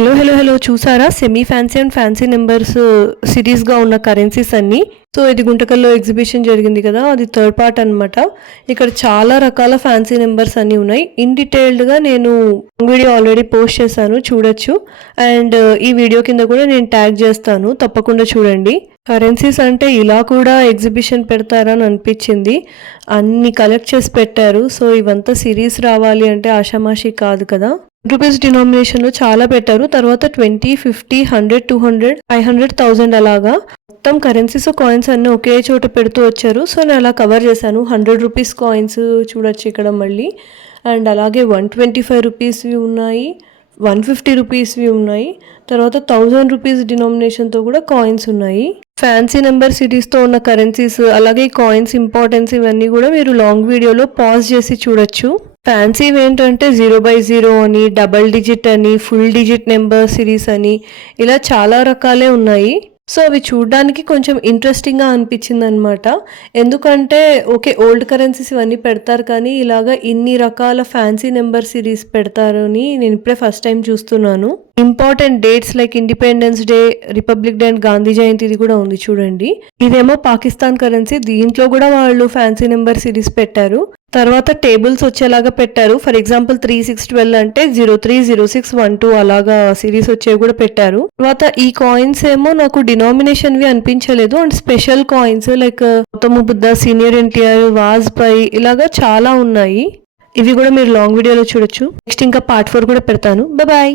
Hello చూసారా semi fancy and fancy numbers సిరీస్గా ఉన్న కరెన్సీస్ అన్నీ. సో ఇది గుంటకల్లో ఎగ్జిబిషన్ జరిగింది కదా, అది థర్డ్ పార్ట్ అనమాట. ఇక్కడ చాలా రకాల ఫ్యాన్సీ నెంబర్స్ అన్నీ ఉన్నాయి. ఇన్ డీటెయిల్డ్గా నేను వీడియో ఆల్రెడీ పోస్ట్ చేశాను, చూడొచ్చు. అండ్ ఈ వీడియో కింద కూడా నేను ట్యాగ్ చేస్తాను, తప్పకుండా చూడండి. కరెన్సీస్ అంటే ఇలా కూడా ఎగ్జిబిషన్ పెడతారా అని అనిపించింది. అన్ని కలెక్ట్ చేసి పెట్టారు. సో ఇవంతా సిరీస్ రావాలి అంటే ఆషామాషి కాదు కదా. రూపీస్ డినామినేషన్లో చాలా పెట్టారు. తర్వాత 20, 50, 100, 200, 500, 1000 అలాగా మొత్తం కరెన్సీస్ కాయిన్స్ అన్నీ ఒకే చోట పెడుతూ వచ్చారు. సో నేను అలా కవర్ చేశాను. 100 రూపీస్ కాయిన్స్ చూడొచ్చు ఇక్కడ మళ్ళీ. అండ్ అలాగే 125 రూపీస్వి ఉన్నాయి, 150 రూపీస్వి ఉన్నాయి. తర్వాత 1000 రూపీస్ డినామినేషన్తో కూడా కాయిన్స్ ఉన్నాయి. ఫ్యాన్సీ నెంబర్ సిరీస్తో ఉన్న కరెన్సీస్ అలాగే కాయిన్స్ ఇంపార్టెన్స్ ఇవన్నీ కూడా మీరు లాంగ్ వీడియోలో పాజ్ చేసి చూడొచ్చు. ఫ్యాన్సీ ఏంటంటే 0/0 అని, డబల్ డిజిట్ అని, ఫుల్ డిజిట్ నెంబర్ సిరీస్ అని ఇలా చాలా రకాలే ఉన్నాయి. సో అవి చూడడానికి కొంచెం ఇంట్రెస్టింగ్గా అనిపించింది అనమాట. ఎందుకంటే ఓకే ఓల్డ్ కరెన్సీస్ ఇవన్నీ పెడతారు, కానీ ఇలాగా ఇన్ని రకాల ఫ్యాన్సీ నెంబర్ సిరీస్ పెడతారు అని నేను ఇప్పుడే ఫస్ట్ టైం చూస్తున్నాను. Important dates like Independence Day, Republic Day and Gandhi Jayanti ఇది కూడా ఉంది చూడండి. ఇదేమో పాకిస్తాన్ కరెన్సీ, దీంట్లో కూడా వాళ్ళు ఫ్యాన్సీ నెంబర్ సిరీస్ పెట్టారు. తర్వాత టేబుల్స్ వచ్చేలాగా పెట్టారు. ఫర్ ఎగ్జాంపుల్ 3612 అంటే 030612 అలాగా సిరీస్ వచ్చేవి కూడా పెట్టారు. తర్వాత ఈ కాయిన్స్ ఏమో నాకు డినామినేషన్వి అనిపించలేదు. And special coins like Gautama Buddha, senior NTR, Vajpayee ఇలాగా చాలా ఉన్నాయి. ఇవి కూడా మీరు లాంగ్ వీడియోలో చూడొచ్చు. నెక్స్ట్ ఇంకా పార్ట్ 4 కూడా పెడతాను. బాయ్.